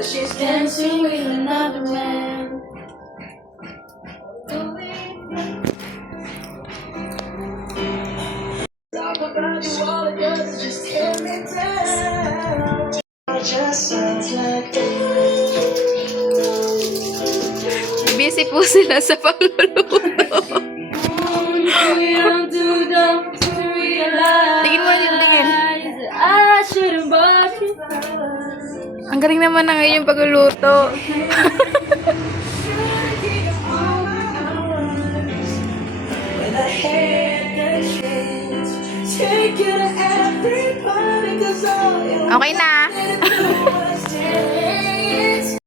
She's dancing with another man. Talk about you, all it does is just tear me down. It just sounds like Busy po sila sa pagluluto. Tingin mo, tingin. I shouldn't bought you. Ang galing naman na ngayon yung pagluluto. With a head that shakes, take you to every party 'cause all you Okay na. was taste.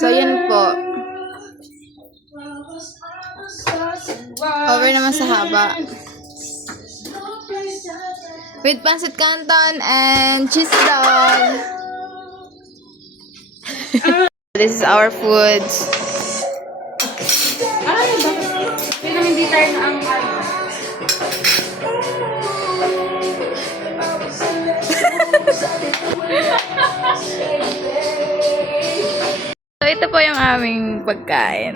So, yun po. Over naman sa haba. With pancit canton and cheese dog. This is our foods. Ay, bakit? Pero hindi tayo naangkal. So, ito po yung aming pagkain.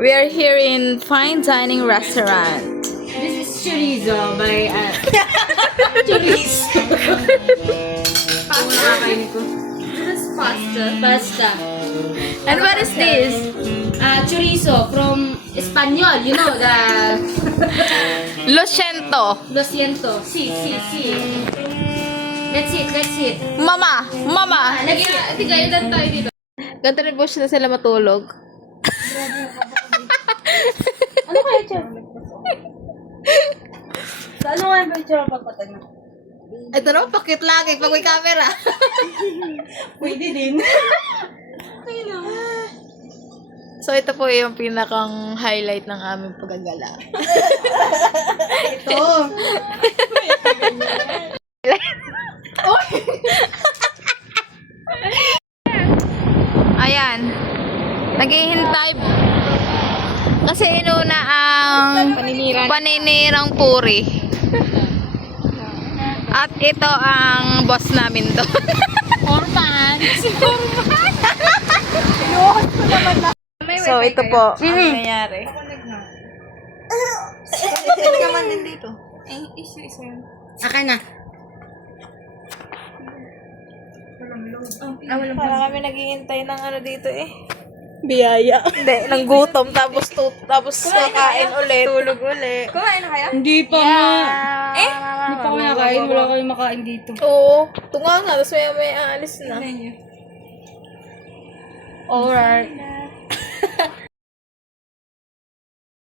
We are here in fine dining restaurant. This is chorizo by chorizo. Pasta. This is pasta. Pasta. And what is this? Chorizo from Espanyol. You know the Lo siento. lo siento. Si. That's it. Mama! Mama! Lagi na, tigay lang tayo dito. Ganto rin po sila matulog. Ano kaya siya? Ano kaya ba siya pagpatag na? Ito naman, pakit lagi pag may camera. Pwede din. So, ito po yung pinakang highlight ng aming paggagala. Ito. Ayan. Naghihintay. Kasi inuna ang paninirang puri. At ito ang boss namin doon. Orman. So, ito po ang nangyayari. Ito naman din dito. Akin na. Para kami naghihintay ng ano dito eh. Biyaya. Hindi, ng gutom. Tapos kakain ulit. Tulog ulit. Kumain na kaya? Hindi pa nga. Hindi pa kami nakain. Wala kami makain dito. Oo. Tunga nga. Tapos may aalis na. Alright.